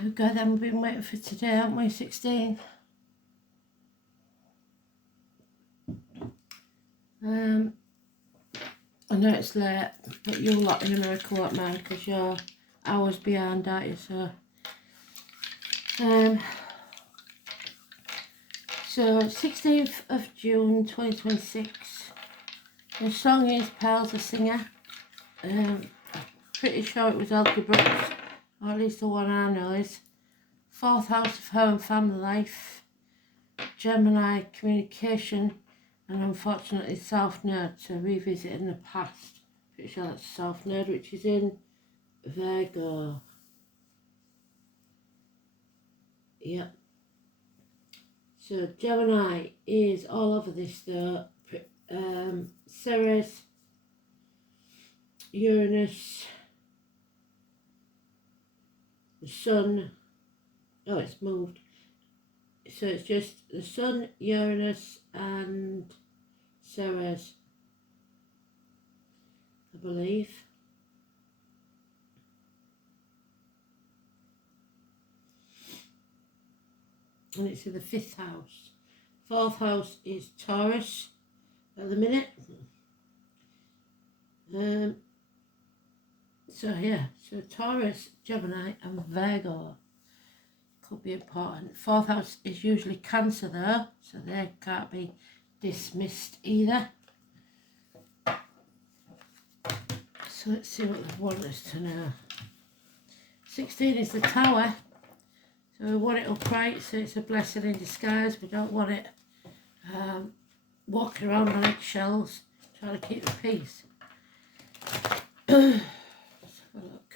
There we go then, we've been waiting for today, haven't we? 16. I know it's late, but you're lot in America, what man, because you're hours behind, aren't you? So 16th of June 2026. The song is Pearls, the singer. Pretty sure it was Elkie Brooks, or at least the one I know is. Fourth house of home, family life, Gemini, communication, and unfortunately South Node, so revisiting the past. Pretty sure that's South Node, which is in Virgo. Yep. So Gemini is all over this though. Ceres, Uranus, the Sun. Oh, it's moved. So it's just the Sun, Uranus, and Ceres, I believe. And it's in the 5th house. 4th house is Taurus at the minute. So yeah, so Taurus, Gemini and Virgo could be important. 4th house is usually Cancer though, so they can't be dismissed either. So let's see what they want us to know. 16 is the Tower. So we want it upright, so it's a blessing in disguise. We don't want it walking around on eggshells, trying to keep the peace. Let's have a look.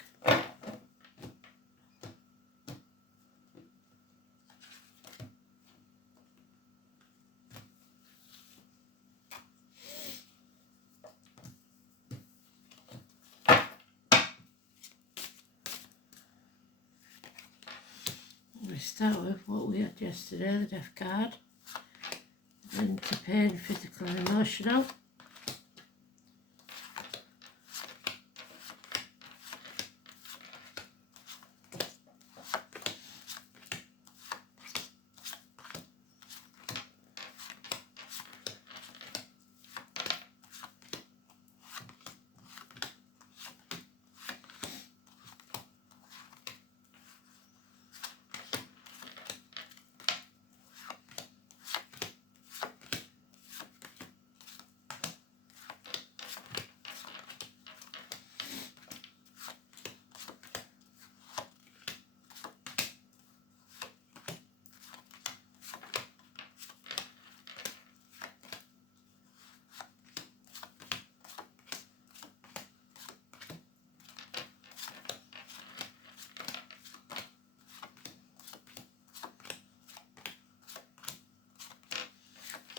We start with what we had yesterday, the Death card. Into pain, physical and emotional.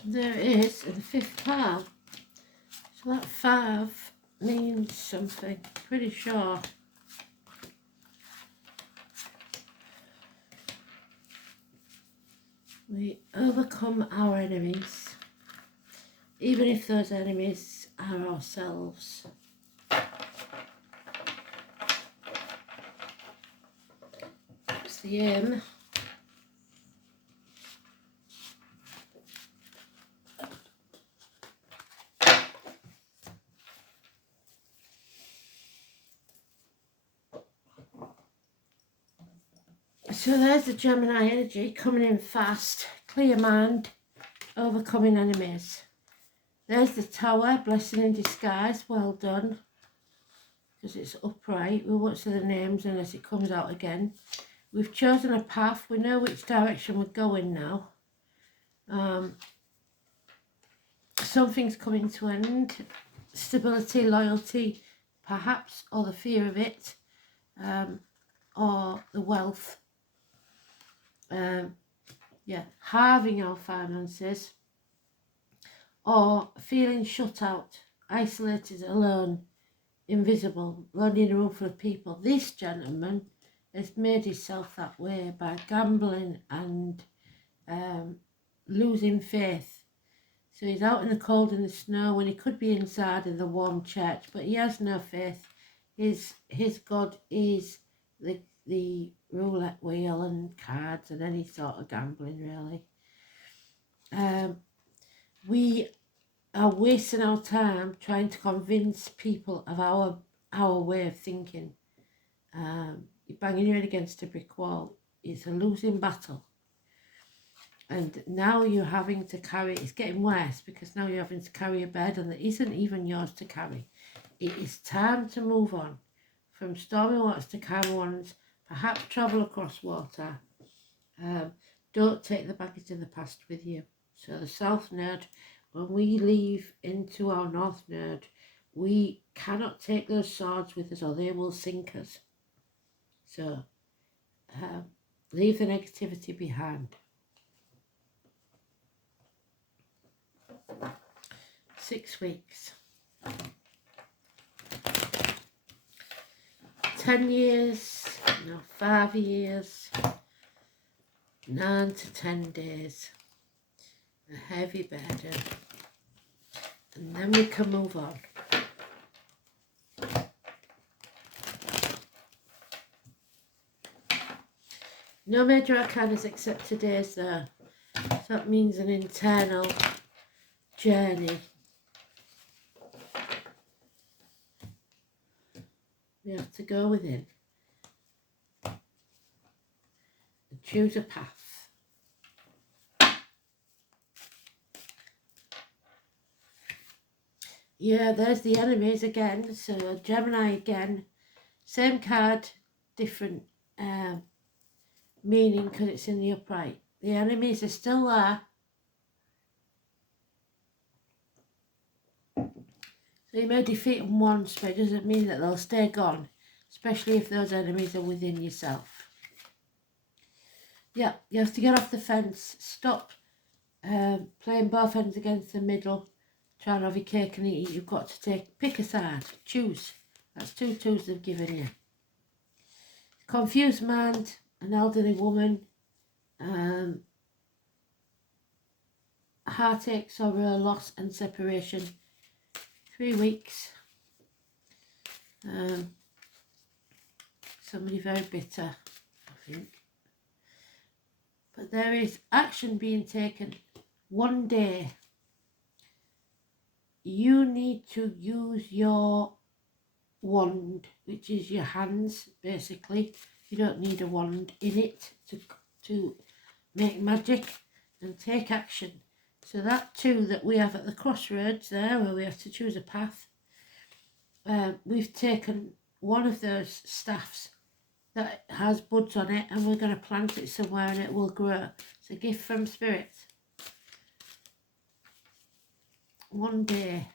There it is, the 5th pile. So that 5 means something, pretty sure. We overcome our enemies, even if those enemies are ourselves. That's the aim. So there's the Gemini energy coming in fast, clear mind, overcoming enemies. There's the Tower, blessing in disguise, well done, because it's upright. We won't say the names unless it comes out again. We've chosen a path, we know which direction we're going now. Something's coming to an end, stability, loyalty, perhaps, or the fear of it, or the wealth. Halving our finances, or feeling shut out, isolated, alone, invisible, lonely in a room full of people. This gentleman has made himself that way by gambling and losing faith. So he's out in the cold and the snow when he could be inside in the warm church, but he has no faith. His God is the the roulette wheel and cards and any sort of gambling, really. We are wasting our time trying to convince people of our way of thinking. You're banging your head against a brick wall. It's a losing battle. And now you're having to carry, it's getting worse because now you're having to carry a burden that isn't even yours to carry. It is time to move on from stormy waters to calm ones, perhaps travel across water. Don't take the baggage of the past with you. So the South Node, when we leave into our North Node, we cannot take those swords with us or they will sink us. So leave the negativity behind. 6 weeks. 10 years, no, 5 years, 9 to 10 days, a heavy burden, and then we can move on. No major arcanas except today's there, so that means an internal journey. We have to go within and choose a path. Yeah, there's the enemies again. So Gemini again, same card, different meaning because it's in the upright. The enemies are still there. So you may defeat them once, but it doesn't mean that they'll stay gone, especially if those enemies are within yourself. Yeah, you have to get off the fence, stop playing both ends against the middle, try and have your cake and eat it. You've got to pick a side, choose. That's 2 twos they've given you. Confused mind, an elderly woman, heartache, sorrow, loss and separation. 3 weeks. Somebody very bitter, I think. But there is action being taken. One day, you need to use your wand, which is your hands, basically. You don't need a wand in it to make magic and take action. So that 2 that we have at the crossroads there, where we have to choose a path, we've taken one of those staffs that has buds on it and we're going to plant it somewhere and it will grow. It's a gift from Spirit. One day.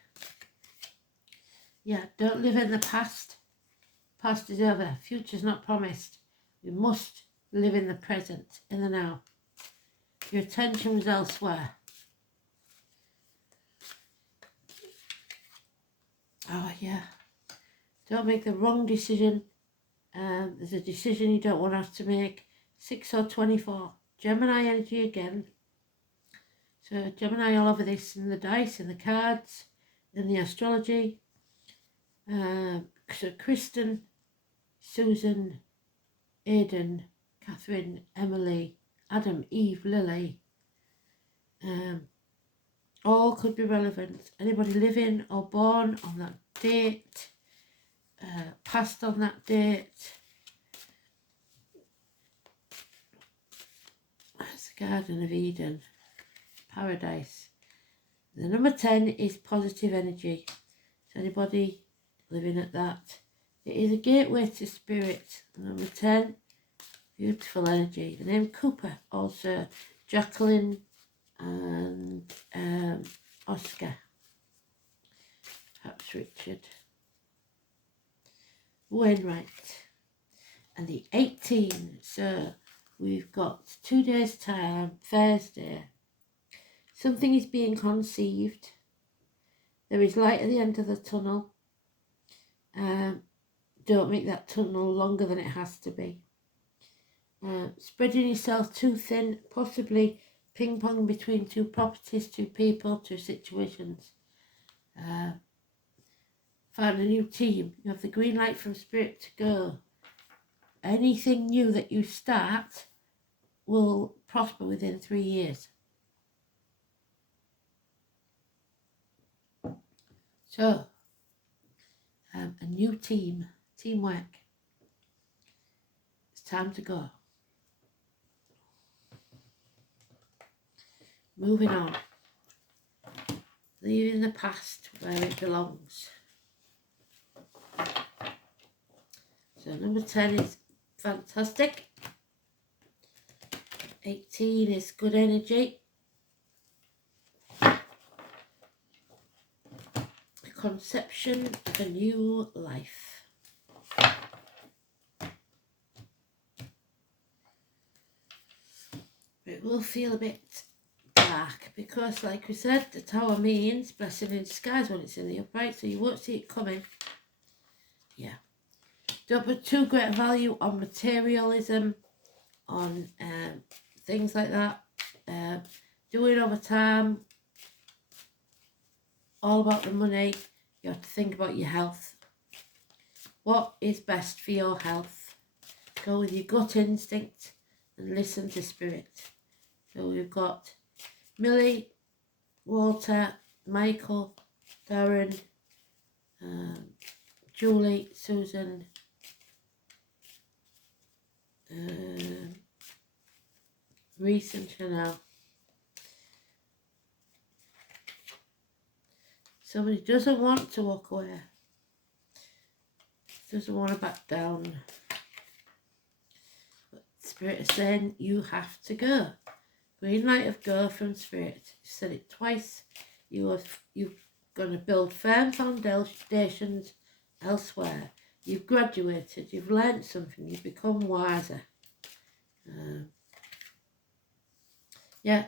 Yeah, don't live in the past. Past is over. Future's not promised. We must live in the present, in the now. Your attention was elsewhere. Oh, yeah. Don't make the wrong decision. There's a decision you don't want to have to make. 6 or 24. Gemini energy again. So Gemini all over this, and the dice, and the cards, and the astrology. So Kristen, Susan, Aidan, Catherine, Emily, Adam, Eve, Lily. All could be relevant. Anybody living or born on that date, passed on that date. That's the Garden of Eden, paradise. The number 10 is positive energy. So anybody living at that. It is a gateway to spirit. Number 10, beautiful energy. The name Cooper, also Jacqueline and Oscar, perhaps Richard, Wainwright, and the 18. So we've got 2 days time, Thursday. Something is being conceived. There is light at the end of the tunnel. Don't make that tunnel longer than it has to be. Spreading yourself too thin, possibly ping pong between 2 properties, 2 people, 2 situations. Find a new team. You have the green light from Spirit to go. anything new that you start will prosper within 3 years. So, a new teamwork. It's time to go. Moving on. Leaving the past where it belongs. So number 10 is fantastic. 18 is good energy. The conception of a new life. It will feel a bit dark because, like we said, the Tower means blessing in disguise when it's in the upright, so you won't see it coming. Yeah. Don't put too great value on materialism, on things like that. Doing overtime, all about the money. You have to think about your health. What is best for your health? Go with your gut instinct and listen to spirit. So we've got Millie, Walter, Michael, Darren, Julie, Susan, Reese and Chanel. Somebody doesn't want to walk away. Doesn't want to back down. But Spirit is saying you have to go. Green light of go from Spirit. You said it twice. You're going to build firm foundations elsewhere. You've graduated. You've learnt something. You've become wiser. Yeah,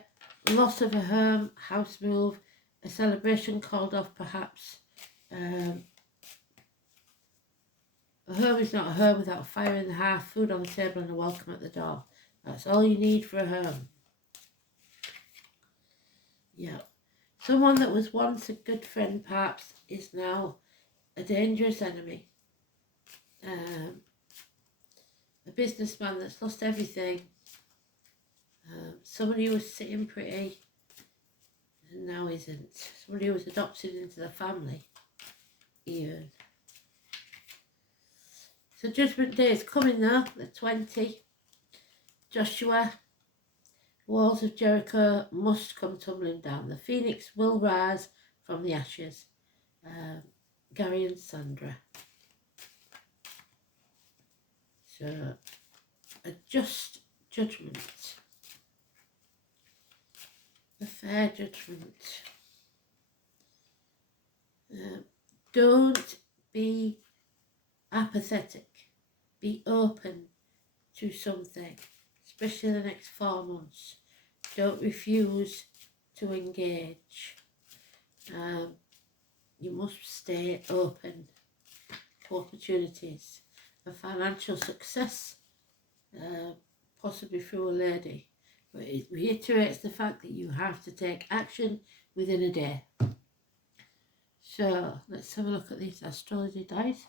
loss of a home, house move, a celebration called off perhaps. A home is not a home without a fire in the hearth, food on the table and a welcome at the door. That's all you need for a home. Yeah. Someone that was once a good friend perhaps is now a dangerous enemy. A businessman that's lost everything. Somebody who was sitting pretty and now isn't. Somebody who was adopted into the family even. So Judgment Day is coming now, the 20. Joshua, walls of Jericho must come tumbling down. The phoenix will rise from the ashes. Gary and Sandra. So, a just judgment. A fair judgment. Don't be apathetic. Be open to something, especially the next 4 months. Don't refuse to engage. You must stay open to opportunities. A financial success, possibly through a lady. But it reiterates the fact that you have to take action within a day. So let's have a look at these astrology dice.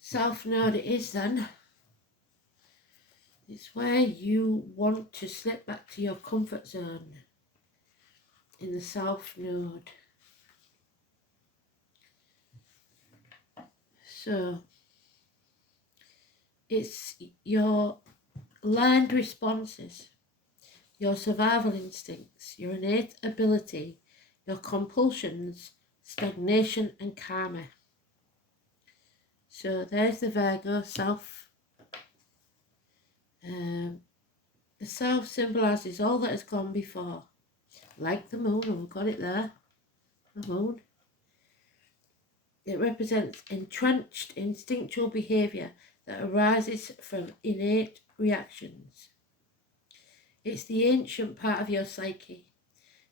South Node it is then. It's where you want to slip back to your comfort zone in the South Node. So it's your learned responses, your survival instincts, your innate ability, your compulsions, stagnation and karma. So there's the Virgo South. The South symbolises all that has gone before, like the moon, and we've got it there, the moon. It represents entrenched instinctual behaviour that arises from innate reactions. It's the ancient part of your psyche.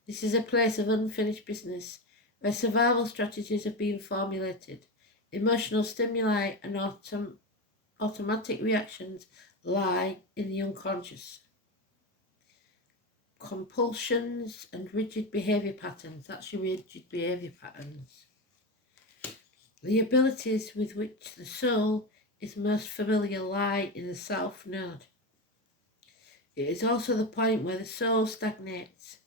This is a place of unfinished business, where survival strategies have been formulated. Emotional stimuli and automatic reactions lie in the unconscious. compulsions and rigid behaviour patterns. That's your rigid behaviour patterns. The abilities with which the soul is most familiar lie in the self node. It is also the point where the soul stagnates,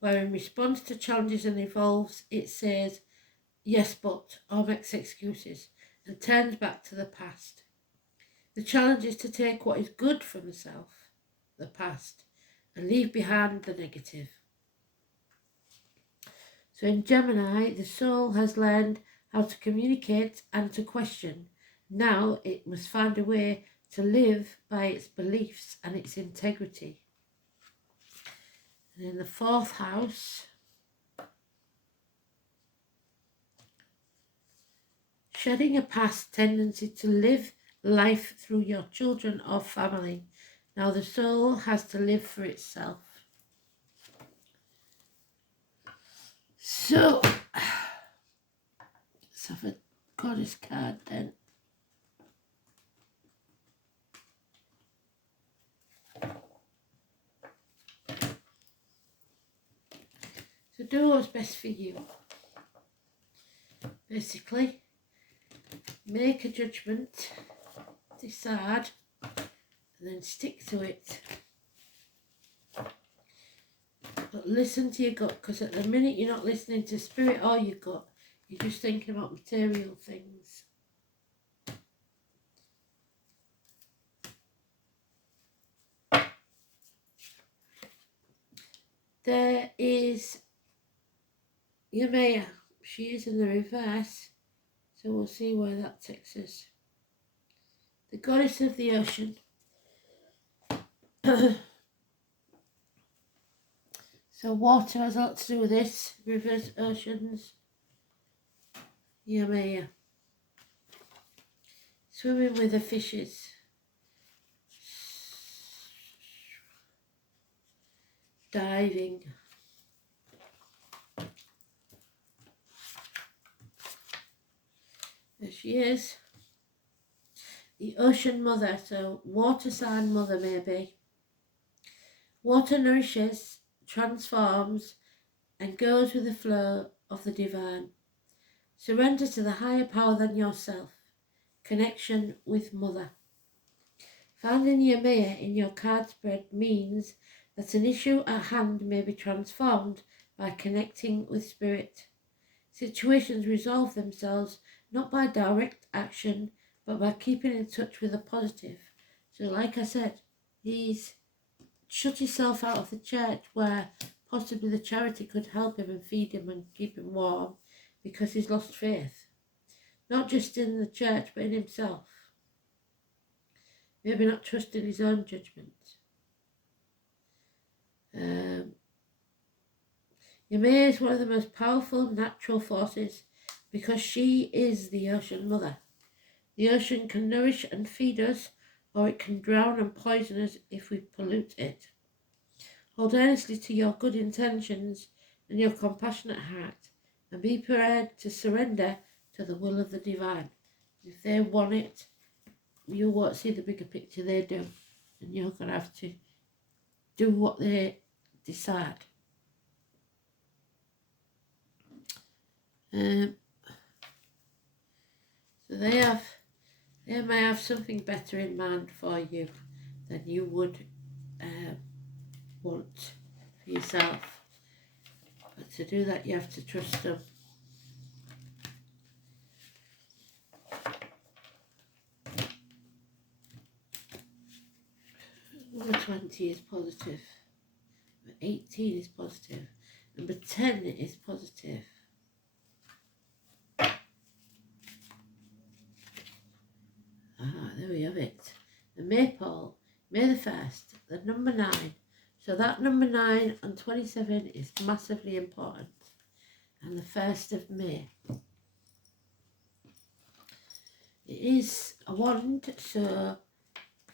where in response to challenges and evolves, it says, yes but, or makes excuses, and turns back to the past. The challenge is to take what is good from the self, the past, and leave behind the negative. So in Gemini, the soul has learned how to communicate and to question. Now it must find a way to live by its beliefs and its integrity. And in the 4th house, shedding a past tendency to live life through your children or family. Now the soul has to live for itself. So, let's have a goddess card then. So do what's best for you. Basically, make a judgment, decide, and then stick to it. But listen to your gut, because at the minute you're not listening to spirit or your gut, you're just thinking about material things. There is Yemaya. She is in the reverse, so we'll see where that takes us. The goddess of the ocean. So water has a lot to do with this. Rivers, oceans. Yemaya. Swimming with the fishes. Diving. There she is. The ocean mother, so water sign mother maybe. Water nourishes, transforms, and goes with the flow of the divine. Surrender to the higher power than yourself. Connection with mother. Finding Yemaya in your card spread means that an issue at hand may be transformed by connecting with spirit. Situations resolve themselves not by direct action, but by keeping in touch with the positive. So like I said, he's shut himself out of the church where possibly the charity could help him and feed him and keep him warm because he's lost faith. Not just in the church, but in himself. Maybe not trusting his own judgment. Yemaya is one of the most powerful natural forces because she is the ocean mother. The ocean can nourish and feed us, or it can drown and poison us if we pollute it. Hold earnestly to your good intentions and your compassionate heart, and be prepared to surrender to the will of the divine. If they want it, you won't see the bigger picture they do, and you're going to have to do what they decide. So they may have something better in mind for you than you would want for yourself. But to do that, you have to trust them. Number 20 is positive. Number 18 is positive. Number 10 is positive. There we have it. The Maypole, May the 1st, the number 9. So that number 9 and 27 is massively important. And the 1st of May. It is a wand, so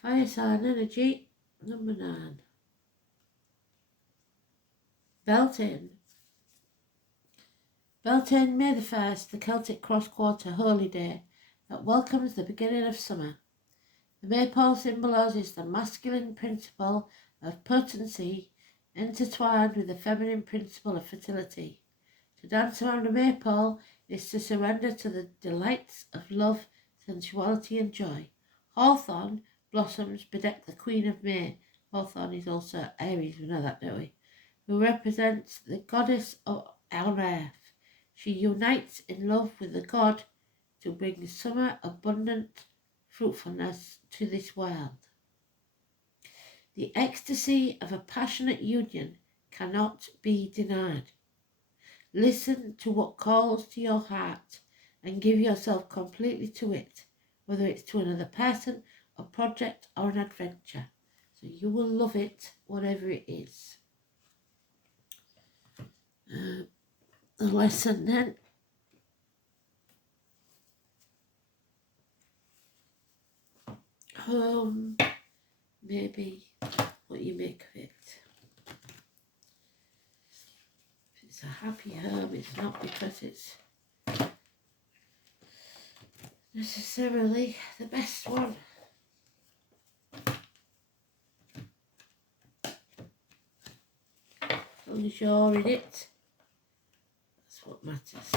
fire sign energy, number 9. Beltane. Beltane, May the 1st, the Celtic Cross Quarter Holy Day that welcomes the beginning of summer. The Maypole symbolises the masculine principle of potency intertwined with the feminine principle of fertility. To dance around a maypole is to surrender to the delights of love, sensuality and joy. Hawthorn blossoms bedeck the Queen of May. Hawthorn is also Aries, we know that, don't we? Who represents the goddess on earth. She unites in love with the god to bring summer abundant fruitfulness to this world. The ecstasy of a passionate union cannot be denied. Listen to what calls to your heart and give yourself completely to it, whether it's to another person, a project or an adventure. So you will love it, whatever it is. The lesson then. Home, maybe what you make of it. If it's a happy home, it's not because it's necessarily the best one. As long as you're in it, that's what matters.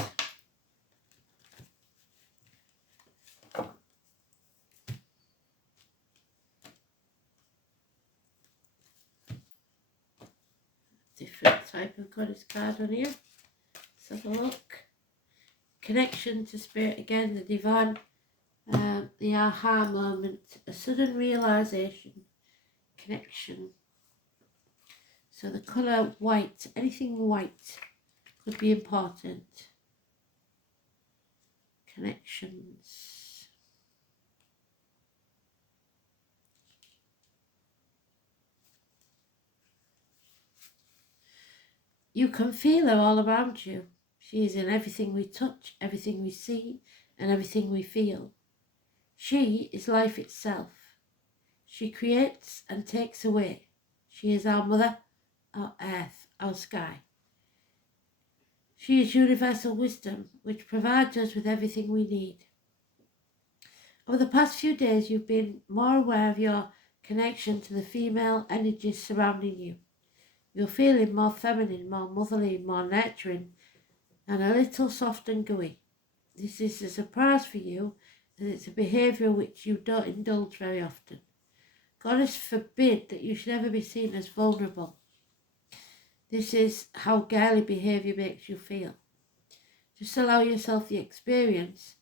Different type of goddess card on here. Let's have a look. Connection to spirit again, the divine, the aha moment, a sudden realization, connection. So the colour white, anything white could be important. Connections. You can feel her all around you. She is in everything we touch, everything we see, and everything we feel. She is life itself. She creates and takes away. She is our mother, our earth, our sky. She is universal wisdom, which provides us with everything we need. Over the past few days, you've been more aware of your connection to the female energies surrounding you. You're feeling more feminine, more motherly, more nurturing, and a little soft and gooey. This is a surprise for you, and it's a behaviour which you don't indulge very often. Goddess forbid that you should ever be seen as vulnerable. This is how girly behaviour makes you feel. Just allow yourself the experience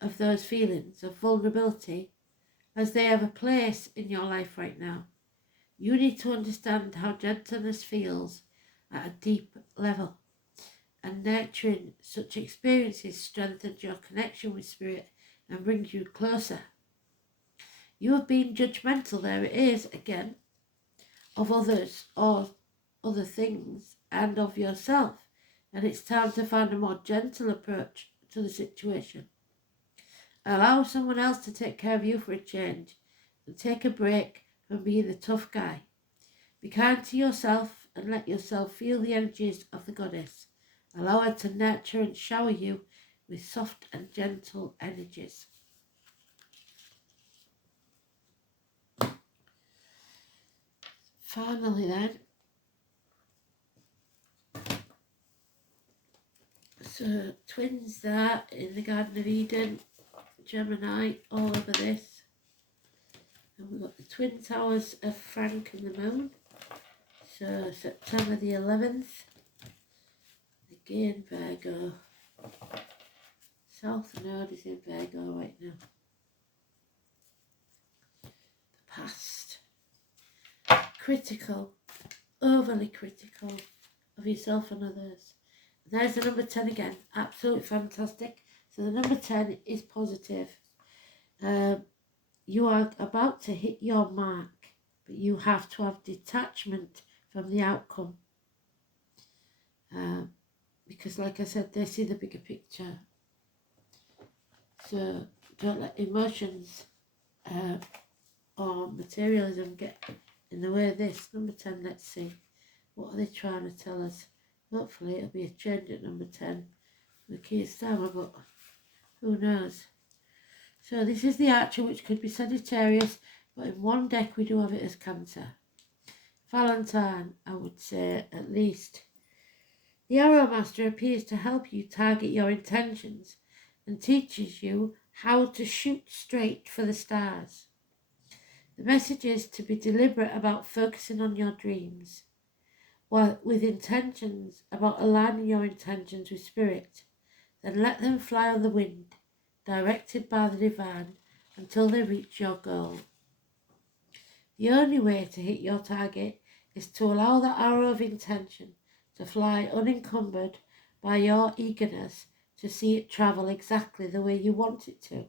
of those feelings of vulnerability, as they have a place in your life right now. You need to understand how gentleness feels at a deep level, and nurturing such experiences strengthens your connection with spirit and brings you closer. You have been judgmental, there it is again, of others or other things and of yourself, and it's time to find a more gentle approach to the situation. Allow someone else to take care of you for a change, and take a break from being the tough guy. Be kind to yourself and let yourself feel the energies of the goddess. Allow her to nurture and shower you with soft and gentle energies. Finally then, so twins there in the Garden of Eden, Gemini all over this. And we've got the twin towers of Frank and the Moon. So September the 11th, again Virgo. South Node is in Virgo right now. The past. Critical, overly critical of yourself and others. There's the number 10 again, absolutely fantastic. So the number 10 is positive. You are about to hit your mark, but you have to have detachment from the outcome. Because like I said, they see the bigger picture. So don't let emotions or materialism get in the way of this. Number 10, let's see. What are they trying to tell us? Hopefully it'll be a change at number 10 with Keir Starmer, but who knows. So this is the Archer, which could be Sagittarius, but in one deck we do have it as Cancer. Valentine, I would say, at least. The Arrow Master appears to help you target your intentions and teaches you how to shoot straight for the stars. The message is to be deliberate about focusing on your dreams, with intentions about aligning your intentions with spirit. Then let them fly on the wind, directed by the divine, until they reach your goal. The only way to hit your target is to allow the arrow of intention to fly unencumbered by your eagerness to see it travel exactly the way you want it to.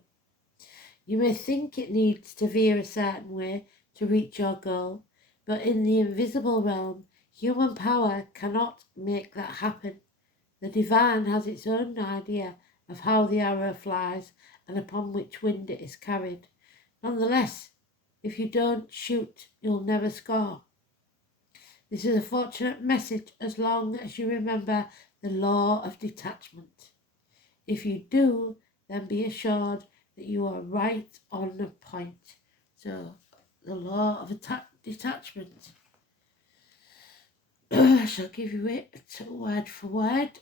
You may think it needs to veer a certain way to reach your goal, but in the invisible realm, human power cannot make that happen. The divine has its own idea of how the arrow flies and upon which wind it is carried. Nonetheless, if you don't shoot, you'll never score. This is a fortunate message as long as you remember the law of detachment. If you do, then be assured that you are right on the point. So, the law of detachment. I shall give you it word for word.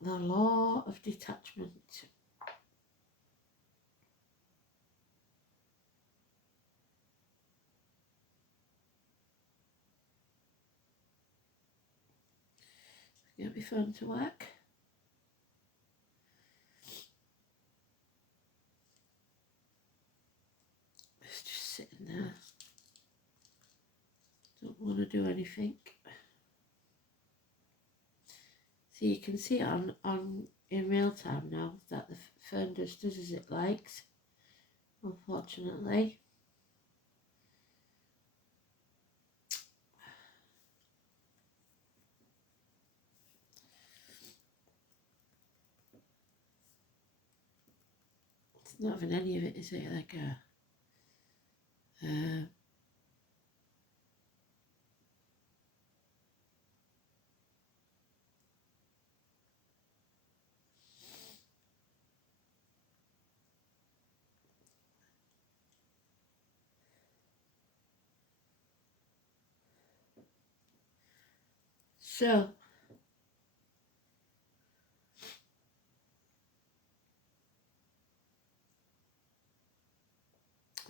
The law of detachment. Get my phone to work. It's just sitting there. Don't want to do anything. So you can see it on in real time now that the phone just does as it likes, unfortunately. It's not having any of it, is it? Like so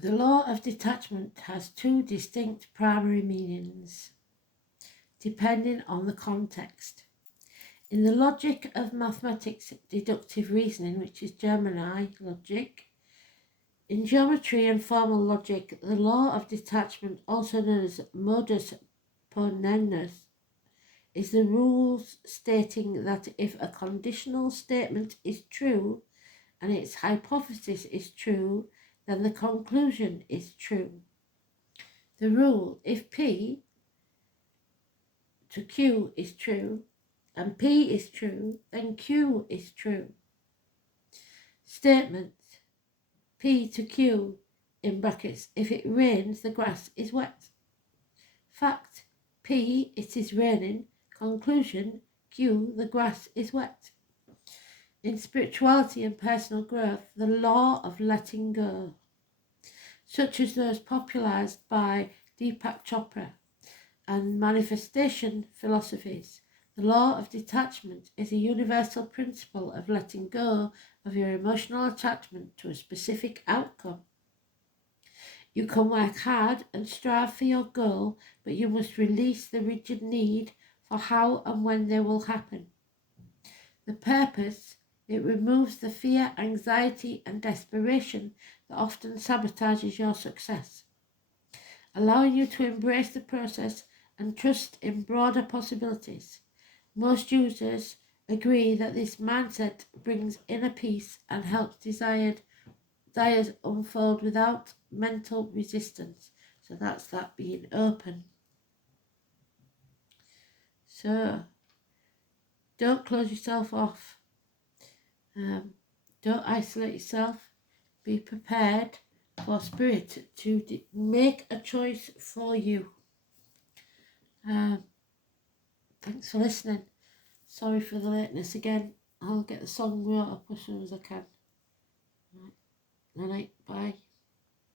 the law of detachment has two distinct primary meanings, depending on the context. In the logic of mathematics deductive reasoning, which is Gemini logic, in geometry and formal logic, the law of detachment, also known as modus ponens, is the rules stating that if a conditional statement is true and its hypothesis is true, then the conclusion is true. The rule, if P to Q is true and P is true, then Q is true. Statement, P to Q, in brackets, if it rains, the grass is wet. Fact, P, it is raining. Conclusion, Q, the grass is wet. In spirituality and personal growth, the law of letting go, such as those popularized by Deepak Chopra and manifestation philosophies, the law of detachment is a universal principle of letting go of your emotional attachment to a specific outcome. You can work hard and strive for your goal, but you must release the rigid need for how and when they will happen. The purpose, it removes the fear, anxiety, and desperation that often sabotages your success, allowing you to embrace the process and trust in broader possibilities. Most users agree that this mindset brings inner peace and helps desires unfold without mental resistance. So that's that being open. So don't close yourself off. Don't isolate yourself. Be prepared for spirit to make a choice for you. Thanks for listening. Sorry for the lateness again. I'll get the song wrote up as soon as I can. Right. Night. Bye.